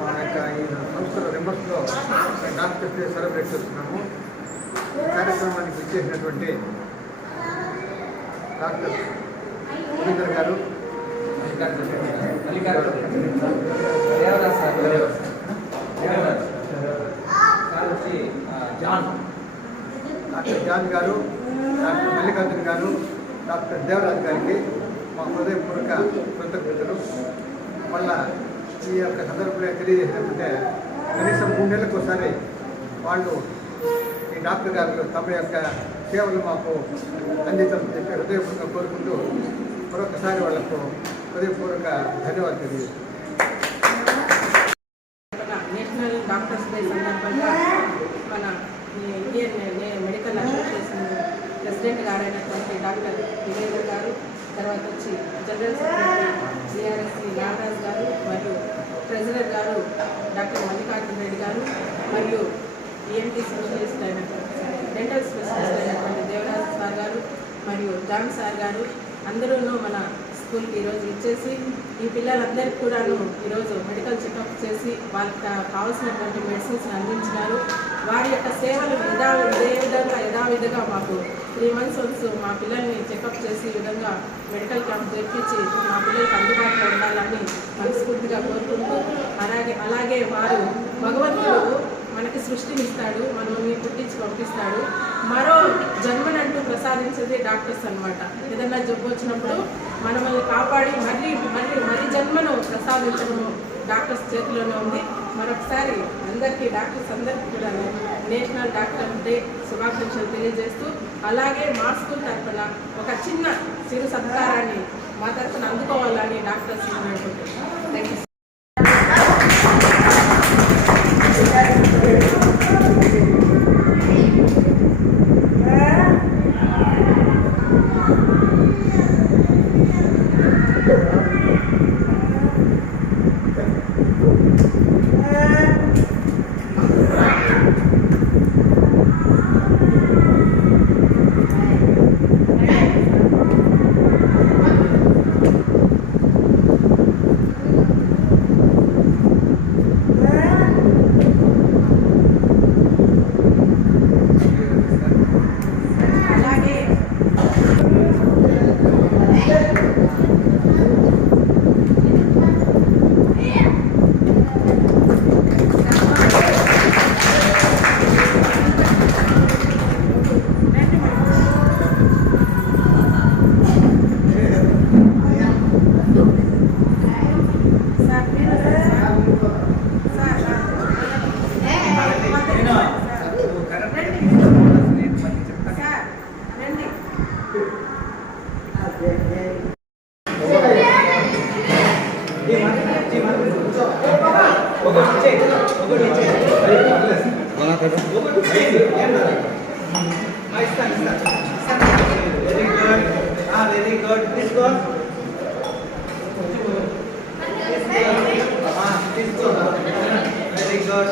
మా యొక్క ఈ సంస్థల మెంబర్స్లో డాక్టర్స్ డే సెలబ్రేట్ చేస్తున్నాము. ఈ కార్యక్రమానికి వచ్చేసినటువంటి డాక్టర్ రవీందర్ గారు, డాక్టర్ జాన్ గారు, డాక్టర్ మల్లికార్జున గారు, డాక్టర్ దేవరాజ్ గారికి మా హృదయపూర్వక కృతజ్ఞతలు. మళ్ళా ఈ యొక్క సందర్భంలో తెలియజేసినట్టుంటే కనీసం 3 నెలలకు ఒకసారి వాళ్ళు ఈ డాక్టర్ గారు తమ యొక్క సేవలు మాకు అందించాలని చెప్పి హృదయపూర్వకంగా కోరుకుంటూ మరొకసారి వాళ్లకు హృదయపూర్వక ధన్యవాదాలు తెలియజేస్తాను. నేషనల్ డాక్టర్స్ డే సందర్భంగా మన ఇండియన్ మెడికల్ అసోసియేషన్ ప్రెసిడెంట్ గారైనటువంటి డాక్టర్ విజేంద్ర గారు, తర్వాత వచ్చి జనరల్ సెక్రటరీ సిఆర్ఎస్సి నాగరాజ్ గారు, మరియు ట్రెజరర్ గారు డాక్టర్ మల్లికార్జున రెడ్డి గారు, మరియు ఈఎన్టీ స్పెషలిస్ట్ అయినటువంటి డెంటల్ స్పెషలిస్ట్ అయినటువంటి దేవరాజ్ సార్ గారు, మరియు జాన్ సార్ గారు అందరూ మన స్కూల్కి ఈరోజు ఇచ్చేసి ఈ పిల్లలందరికీ కూడాను ఈరోజు మెడికల్ చెకప్ చేసి వాళ్ళకి కావాల్సినటువంటి మెడిసిన్స్ అందించినారు. వారి యొక్క సేవలు యథావిధిగా మాకు 3 months వన్స్ మా పిల్లల్ని చెకప్ చేసి ఈ విధంగా మెడికల్ క్యాంప్ తెప్పించి మా పిల్లలకు అందుబాటులో ఉండాలని మనస్ఫూర్తిగా కోరుకుంటూ, అలాగే వారు భగవంతుడు మనకి సృష్టినిస్తాడు, మనల్ని పుట్టించి పంపిస్తాడు. మరో జన్మనంటూ ప్రసాదించేది డాక్టర్స్ అన్నమాట. ఏదైనా జబ్బు వచ్చినప్పుడు మనల్ని కాపాడి మళ్ళీ జన్మను ప్రసాదించడం డాక్టర్స్ చేతిలోనే ఉంది. మరొకసారి డాక్టర్స్ అందరికీ కూడా నేషనల్ డాక్టర్ డే శుభాకాంక్షలు తెలియజేస్తూ, అలాగే మా స్కూల్ తరఫున ఒక చిన్న చిరు సత్కారాన్ని మా తరఫున అందుకోవాలని డాక్టర్స్ అనుకుంటున్నాను. Thank you. వెరీ గుడ్ తీసుకో తీసుకో very good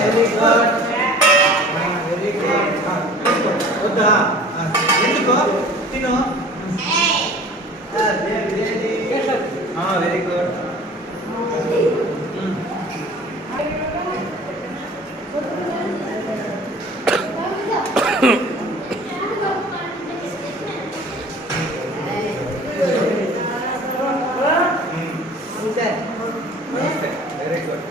very good very good వద్దా ఎందుకో తిను very good very good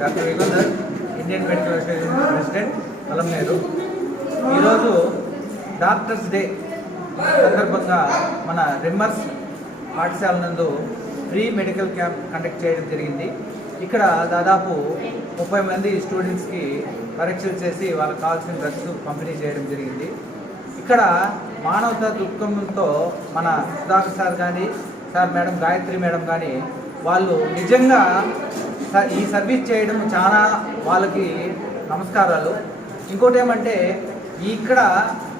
doctor Yugandhar Indian medical association president అలంనేరు. ఈరోజు డాక్టర్స్ డే సందర్భంగా మన రిమ్మర్స్ పాఠశాల నందు ఫ్రీ మెడికల్ క్యాంప్ కండక్ట్ చేయడం జరిగింది. ఇక్కడ దాదాపు 30 మంది స్టూడెంట్స్కి పరీక్షలు చేసి వాళ్ళకి కావాల్సిన డ్రగ్స్ పంపిణీ చేయడం జరిగింది. ఇక్కడ మానవతా దృక్పథంతో మన సుధాకర్ సార్ కానీ సార్ మేడం గాయత్రి మేడం కానీ వాళ్ళు నిజంగా ఈ సర్వీస్ చేయడం చాలా వాళ్ళకి నమస్కారాలు. ఇంకోటి ఏమంటే ఇక్కడ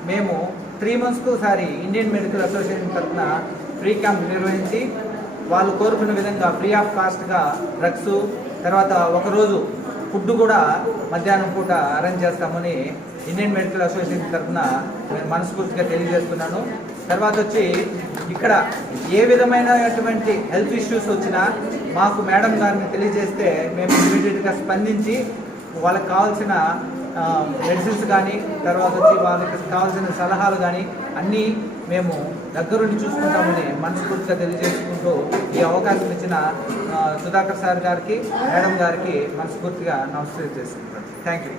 మేము 3 monthsకు ఒకసారి ఇండియన్ మెడికల్ అసోసియేషన్ తరఫున ఫ్రీ క్యాంప్ నిర్వహించి వాళ్ళు కోరుకున్న విధంగా ఫ్రీ ఆఫ్ కాస్ట్గా డ్రగ్స్, తర్వాత ఒకరోజు ఫుడ్ కూడా మధ్యాహ్నం పూట అరేంజ్ చేస్తామని ఇండియన్ మెడికల్ అసోసియేషన్ తరఫున నేను మనస్ఫూర్తిగా తెలియజేస్తున్నాను. తర్వాత వచ్చి ఇక్కడ ఏ విధమైనటువంటి హెల్త్ ఇష్యూస్ వచ్చినా మాకు మేడం గారిని తెలియజేస్తే మేము ఇమీడియట్గా స్పందించి వాళ్ళకి కావాల్సిన మెడిసిన్స్ కానీ తర్వాత వచ్చి వాళ్ళకి కావాల్సిన సలహాలు కానీ అన్నీ మేము దగ్గరుండి చూసుకుంటామని మనస్ఫూర్తిగా తెలియజేసుకుంటూ ఈ అవకాశం ఇచ్చిన సుధాకర్ సార్ గారికి మేడం గారికి మనస్ఫూర్తిగా నమస్కారం చేసుకుంటాను. Thank you.